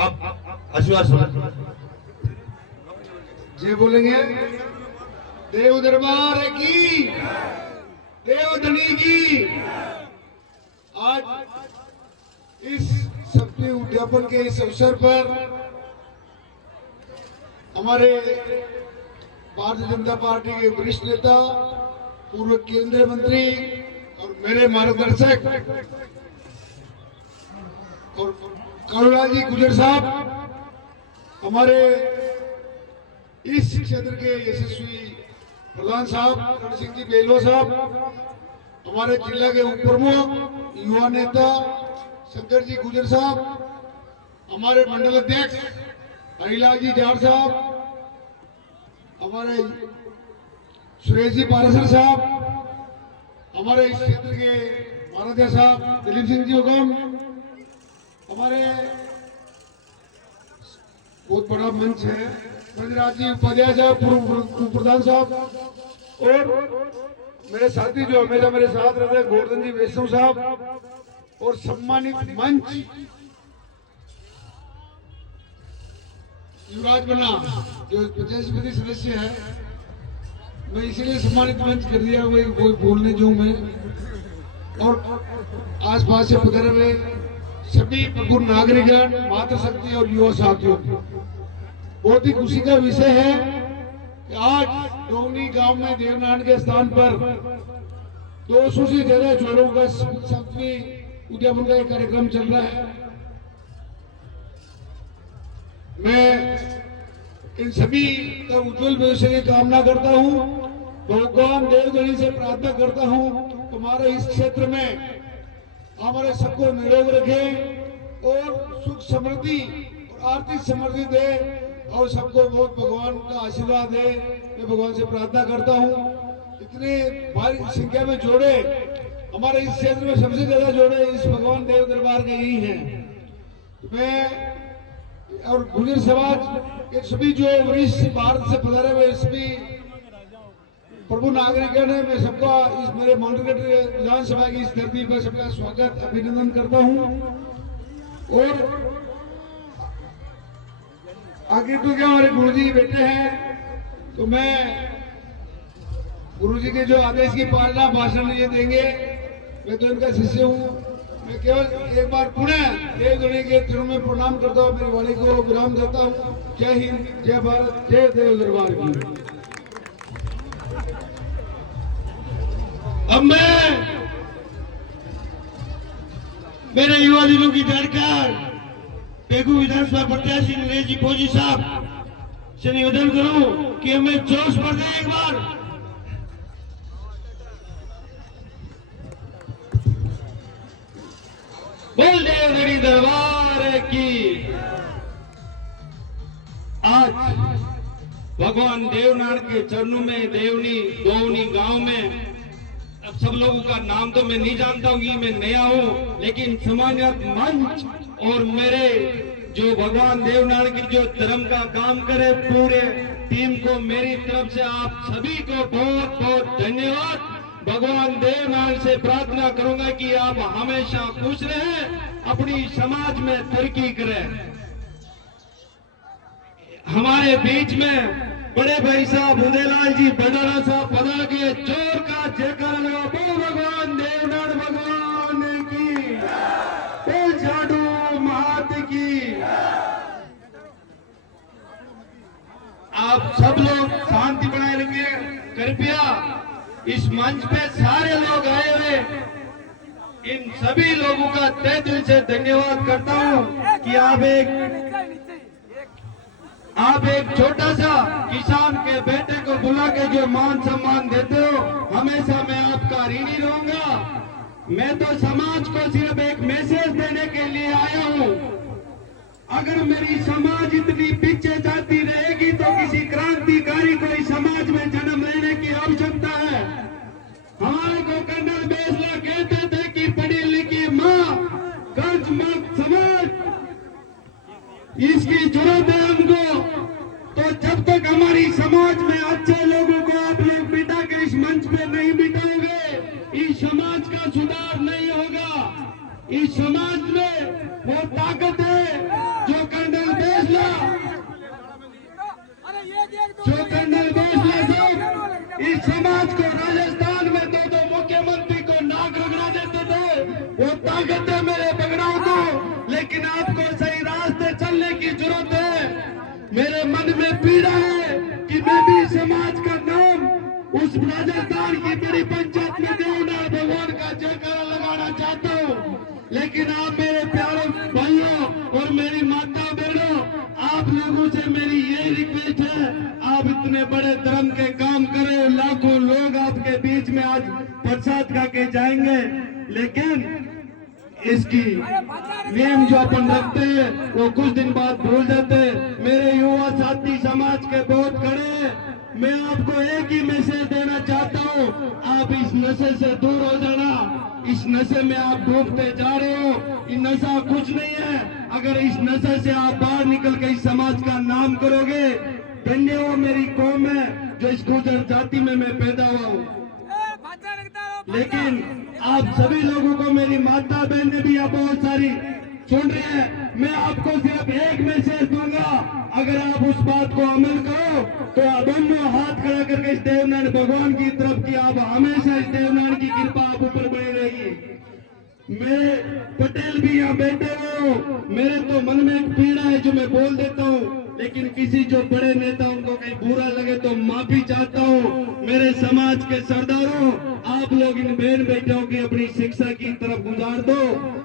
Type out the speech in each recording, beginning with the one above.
आप आशीर्वाद जय बोलेंगे। देव दरबार की, देव धनी की। आज इस शक्ति उद्यापन के इस अवसर पर हमारे भारतीय जनता पार्टी के वरिष्ठ नेता, पूर्व केंद्रीय मंत्री और मेरे मार्गदर्शक और कालूलाल जी गुजर साहब, हमारे इस क्षेत्र के यशस्वी प्रधान साहब रण सिंह जी बेलवा साहब, हमारे जिला के उप प्रमुख युवा नेता शंकर जी गुजर साहब, हमारे मंडल अध्यक्ष हरिलाल जी जाट साहब, हमारे सुरेश जी पारासर साहब, हमारे इस क्षेत्र के महाराजा साहब दिलीप सिंह जी हुकम, हमारे बहुत बड़ा मंच है ब्रजराज जी उपाध्याय साहब, पूर्व प्रधान साहब, और मेरे साथी जो हमेशा मेरे साथ रहते हैं गोवर्धन जी वैष्णव साहब, और सम्मानित मंच युवराज बना जो 85 सदस्य है, मैं इसीलिए सम्मानित मंच कर दिया, वही बोलने जो मैं, और आसपास से पधारे हुए सभी प्रबुद्ध नागरिकगण, मातृशक्ति और युवा साथियों, बहुत ही खुशी का विषय है कि आज डोंगनी गांव में देवनारायण के स्थान पर 200 से ज्यादा जोड़ों का शक्ति उद्यापन का एक कार्यक्रम चल रहा है। मैं इन सभी का उज्जवल भविष्य की कामना करता हूं, भगवान देवगणी से प्रार्थना करता हूं हमारे इस क्षेत्र में हमारे सबको निरोग रखे और सुख समृद्धि और आर्थिक समृद्धि दे, और सबको बहुत भगवान का आशीर्वाद दे। मैं भगवान से प्रार्थना करता हूं। इतने भारी संख्या में जोड़े हमारे इस क्षेत्र में सबसे ज्यादा जोड़े इस भगवान देव दरबार के ही हैं। तो मैं और गुजर समाज के सभी जो वरिष्ठ भारत से पधारे हुए सभी प्रभु नागरिकगण है, मैं सबका इस मेरे मॉडरेटर विधानसभा की इस धरती पर सबका स्वागत अभिनंदन करता हूं। और आगे तो क्या हमारे गुरुजी बैठे हैं, तो मैं गुरुजी के जो आदेश की पालना भाषण ये देंगे, मैं तो इनका शिष्य हूँ। मैं केवल एक बार पुनः देवगणी के चरणों में प्रणाम करता हूँ, मेरी वाणी को विराम देता हूँ। जय हिंद, जय भारत, जय देव दरबार की। अब मैं मेरे युवा दिनों की जानकार पेगू विधानसभा प्रत्याशी नरेश जी फौजी साहब से निवेदन करूं कि हमें जोश भर दें एक बार। बोल देवगणी दरबार की। आज भगवान देवनारायण के चरणों में दोवनी गांव में, अब सब लोगों का नाम तो मैं नहीं जानता हूँ, मैं नया हूँ, लेकिन सम्मानित मंच और मेरे जो भगवान देवनारायण की जो धर्म का काम करे पूरे टीम को मेरी तरफ से आप सभी को बहुत बहुत धन्यवाद। भगवान देवनारायण से प्रार्थना करूंगा कि आप हमेशा खुश रहें, अपनी समाज में तरक्की करें। हमारे बीच में बड़े भाई साहब उदयलाल जी बडारा साहब पधार के जोर का जयकारा लगा। बोल भगवान देवनारायण भगवान की, बोल झाड़ू महात की। आप सब लोग शांति बनाए रखिए कृपया। इस मंच पे सारे लोग आए हुए, इन सभी लोगों का तहे दिल से धन्यवाद करता हूं कि आप एक छोटा सा किसान के बेटे को बुला के जो मान सम्मान देते हो, हमेशा मैं आपका ऋणी रहूंगा। मैं तो समाज को सिर्फ एक मैसेज देने के लिए आया हूं। अगर मेरी समाज इतनी पीछे जाती रहेगी तो किसी क्रांतिकारी को इस समाज में जन्म लेने की आवश्यकता है। हमारे को कर्नल बेसला कहते थे कि पढ़ी लिखी माँ कर्ज मुक्त समाज, इसकी जरूरत है हमको। तो जब तक हमारी समाज में अच्छे लोगों को आप लोग बिठा के इस मंच पे नहीं बिठाओगे, इस समाज का सुधार नहीं होगा। इस समाज में वो ताकत है जो कर्नल राजस्थान की बड़ी पंचायत में देवनार भगवान का जयकारा लगाना चाहता हूँ। लेकिन आप मेरे प्यारे भाइयों और मेरी माता बहनों, आप लोगों से मेरी ये रिक्वेस्ट है, आप इतने बड़े धर्म के काम करें, लाखों लोग आपके बीच में आज प्रसाद खा के जाएंगे, लेकिन इसकी नियम जो अपन रखते हैं वो कुछ दिन बाद भूल जाते हैं। मेरे युवा साथी समाज के बहुत खड़े हैं, मैं आपको एक ही मैसेज देना चाहता हूँ, आप इस नशे से दूर हो जाना। इस नशे में आप डूबते जा रहे हो, ये नशा कुछ नहीं है। अगर इस नशे से आप बाहर निकल के इस समाज का नाम करोगे, धन्य वो मेरी कौम है जो इस गुर्जर जाति में मैं पैदा हुआ हूँ। लेकिन आप सभी लोगों को, मेरी माता बहनें भी आप बहुत सारी सुन रहे हैं, मैं आपको सिर्फ एक मैसेज दूंगा, अगर आप उस बात को अमल करो तो दोनों हाथ खड़ा करके इस देवनारायण भगवान की तरफ की आप हमेशा इस देवनारायण की कृपा आप ऊपर बनी रहेगी। मेरे पटेल भी यहाँ बैठे हो, मेरे तो मन में एक पीड़ा है जो मैं बोल देता हूँ, लेकिन किसी जो बड़े नेताओं को कहीं बुरा लगे तो माफी चाहता हूँ। मेरे समाज के सरदारों, आप लोग इन बहन बेटियों की अपनी शिक्षा की तरफ गुजार दो।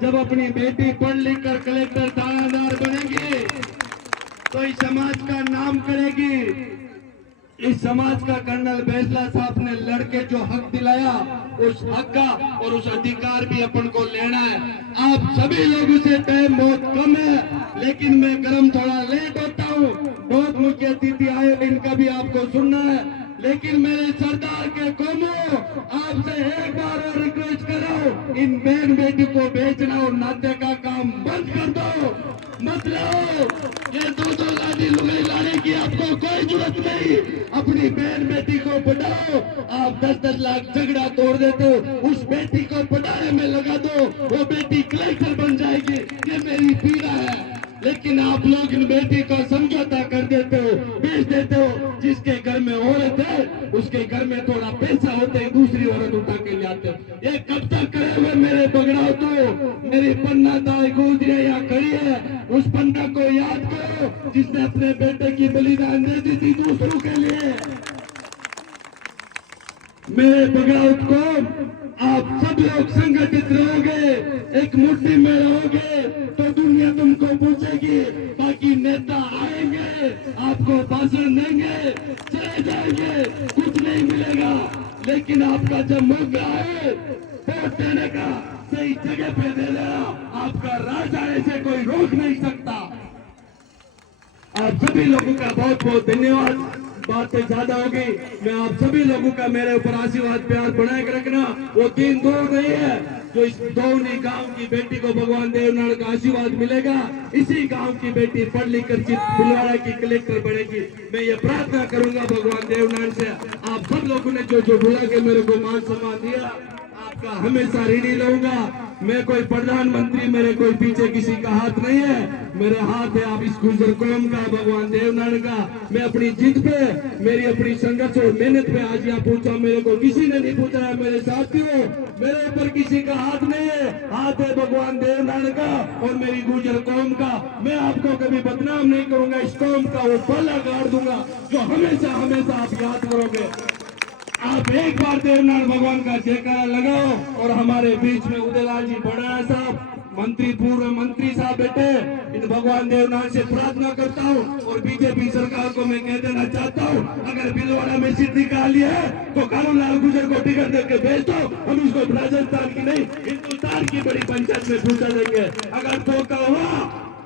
जब अपनी बेटी पढ़ लिख कर कलेक्टर थानादार बनेगी तो इस समाज का नाम करेगी। इस समाज का कर्नल बैसला साहब ने लड़के जो हक दिलाया, उस हक का और उस अधिकार भी अपन को लेना है। आप सभी लोगों से टाइम बहुत कम है, लेकिन मैं कर्म थोड़ा लेट होता हूँ, बहुत मुख्य अतिथि आए, इनका भी आपको सुनना है। लेकिन मेरे सरदार के कौमों, आपसे एक बार और रिक्वेस्ट करो, इन बहन बेटी को बेचना और नाते का काम बंद कर दो, मत रहो। ये दो लाठी लुगाई लाने की आपको कोई जरूरत नहीं। अपनी बहन बेटी को पढ़ाओ, आप 10-10 लाख झगड़ा तोड़ देते हो, उस बेटी को पढ़ाने में लगा दो, वो बेटी कलेक्टर बन जाएगी। ये मेरी पीड़ा है, लेकिन आप लोग इन बेटी को समझौता कर देते हो, बेच देते हो। जिसके घर में औरत है उसके घर में थोड़ा पैसा होता है, दूसरी औरत उठा के लाते हो। ये कब तक करे हुए मेरे बगड़ाओ? तो मेरी पन्ना ताई गुजरिया यहाँ खड़ी है, उस पन्ना को याद करो जिसने अपने बेटे की बलिदान दे दी थी दूसरों के लिए। मेरे बगड़ाउत को आप सब लोग संगठित रहोगे, एक मुट्ठी में रहोगे तो दुनिया तुमको पूछेगी। बाकी नेता आएंगे, आपको भाषण देंगे, चले जाएंगे, कुछ नहीं मिलेगा। लेकिन आपका जब मौका आए वोट देने का, सही जगह पे दे देना, आपका राज आने से कोई रोक नहीं सकता। आप सभी लोगों का बहुत बहुत धन्यवाद। बातें ज्यादा होगी, मैं आप सभी लोगों का मेरे ऊपर आशीर्वाद प्यार बनाए रखना। वो दिन दूर नहीं है जो इस दौनी गांव की बेटी को भगवान देवनारायण का आशीर्वाद मिलेगा। इसी गांव की बेटी पढ़ लिख कर भीलवाड़ा की कलेक्टर बनेगी। मैं ये प्रार्थना करूंगा भगवान देवनारायण से, आप सब लोगों ने जो जो बुला के मेरे को मान सम्मान दिया, आपका हमेशा ऋणी रहूंगा। मैं कोई प्रधानमंत्री, मेरे कोई पीछे किसी का हाथ नहीं है, मेरे हाथ है आप इस गुर्जर कौम का, भगवान देवनारायण का। मैं अपनी जिद पे, मेरी अपनी संघर्ष और मेहनत पे आज यहाँ पहुंचा। मेरे को किसी ने नहीं पूछा है मेरे साथियों, मेरे ऊपर किसी का हाथ नहीं है, हाथ है भगवान देवनारायण का और मेरी गुर्जर कौम का। मैं आपको कभी बदनाम नहीं करूंगा, इस कौम का वो पल्ला गाड़ दूंगा जो हमेशा हमेशा आप याद करोगे। आप एक बार देवनारायण भगवान का जयकारा लगाओ। और हमारे बीच में उदयलाल जी बड़ा साहब, मंत्री, पूर्व मंत्री साहब बैठे, इन भगवान देवनारायण से प्रार्थना करता हूँ और बीजेपी सरकार को मैं कह देना चाहता हूँ, अगर भीलवाड़ा में सीट निकाली है तो कानूनलाल गुर्जर को टिकट देकर भेज दो। हम इसको राजस्थान की नहीं, हिंदुस्तान की बड़ी पंचायत में पूछा देंगे। अगर धोखा हुआ,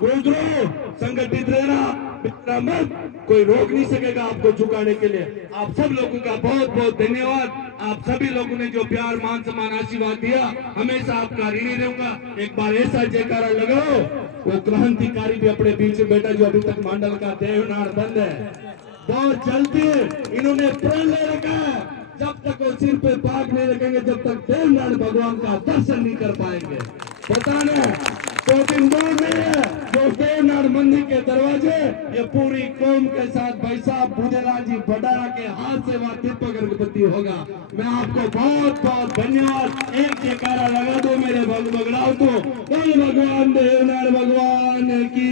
गुजरो, संगठित रहना, मत, कोई रोक नहीं सकेगा आपको झुकाने के लिए। आप सब लोगों का बहुत बहुत धन्यवाद। आप सभी लोगों ने जो प्यार मान सम्मान आशीर्वाद दिया, हमेशा आपका ऋणी रहूंगा। एक बार ऐसा जयकारा लगाओ, वो क्रांतिकारी भी अपने बीच में बैठा जो अभी तक मंडल का देवनारायण बंद है, बहुत जल्दी इन्होंने प्रण ले रखा है। जब तक वो सिर पे पाग नहीं रखेंगे, जब तक देवनारायण भगवान का दर्शन नहीं कर पाएंगे। बताना तो दिन दूर नहीं है जो देवनारायण मंदिर के दरवाजे, ये पूरी कौम के साथ भाई साहब बुधेलाल जी भंडारा के हाथ से वहां दीपक अगरबत्ती होगा। मैं आपको बहुत बहुत धन्यवाद। एक जयकारा लगा दो मेरे बगड़ाओ को, बोल भगवान देवनारायण भगवान की।